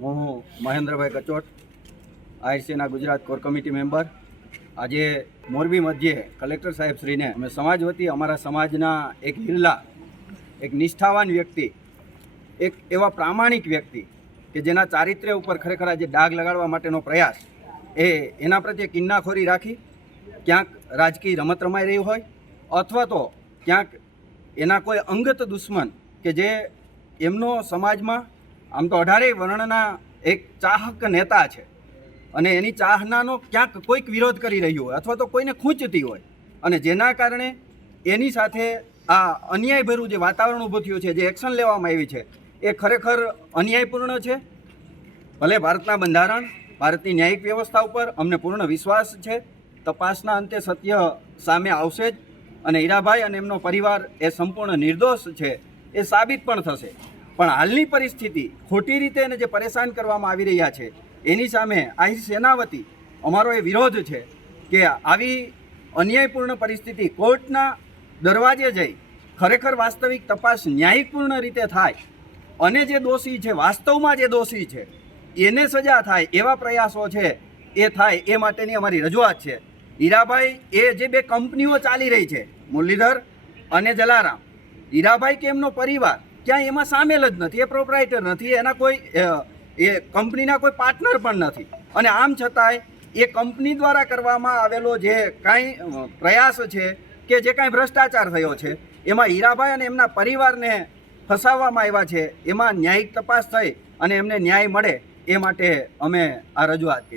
હું મહેન્દ્રભાઈ કચોટ આઈસીના Gujarat core committee member. આજે મોરબી મધ્યે કલેક્ટર સાહેબ શ્રીને અમે સમાજ વતી અમારા સમાજના એક હિલ્લા એક નિષ્ઠાવાન વ્યક્તિ, એક એવા પ્રામાણિક વ્યક્તિ કે જેના ચારિત્ર્ય ઉપર ખરેખર આજે ડાઘ લગાડવા માટેનો પ્રયાસ, એ એના પ્રત્યે કિન્નાખોરી રાખી, ક્યાંક રાજકીય રમત રમાઈ રહી હોય, અથવા તો ક્યાંક એના કોઈ અંગત દુશ્મન કે જે એમનો સમાજમાં આમ તો અઢારેય વર્ણના એક ચાહક નેતા છે. અને એની ચાહનાનો ક્યાંક કોઈક વિરોધ કરી રહ્યું હોય અથવા તો કોઈને ખૂંચતી હોય. અને જેના કારણે એની સાથે આ અન્યાયભર્યું જે વાતાવરણ ઊભું થયું છે, જે એક્શન લેવામાં આવી છે, એ ખરેખર અન્યાયપૂર્ણ છે? ભલે ભારતના બંધારણ, ભારતની ન્યાયિક વ્યવસ્થા ઉપર અમને પૂર્ણ વિશ્વાસ છે. તપાસના અંતે સત્ય સામે આવશે જ. અને હીરાભાઈ અને એમનો પરિવાર એ સંપૂર્ણ નિર્દોષ છે. એ સાબિત પણ થશે. પણ હાલની પરિસ્થિતિ ખોટી રીતે એને જે પરેશાન કરવામાં આવી રહ્યા છે, એની સામે અહીં સેનાવતી અમારો એ વિરોધ છે કે આવી અન્યાયપૂર્ણ પરિસ્થિતિ કોર્ટના દરવાજે જઈ ખરેખર વાસ્તવિક તપાસ ન્યાયપૂર્ણ રીતે થાય અને જે દોષી છે, વાસ્તવમાં જે દોષી છે, એને સજા થાય એવા પ્રયાસો છે, એ થાય એ માટેની અમારી રજૂઆત છે. હીરાભાઈ, એ જે બે કંપનીઓ ચાલી રહી છે, મુરલીધર અને જલારામ, હીરાભાઈ કે એમનો પરિવાર ક્યાંય એમાં સામેલ જ નથી, એ પ્રોપરાઇટર નથી, એના કોઈ એ કંપનીના કોઈ પાર્ટનર પણ નથી. અને આમ છતાંય એ કંપની દ્વારા કરવામાં આવેલો જે કાંઈ પ્રયાસ છે કે જે કાંઈ ભ્રષ્ટાચાર થયો છે, એમાં હીરાભાઈ અને એમના પરિવારને ફસાવવામાં આવ્યા છે, એમાં ન્યાયિક તપાસ થઈ અને એમને ન્યાય મળે એ માટે અમે આ રજૂઆત કરી.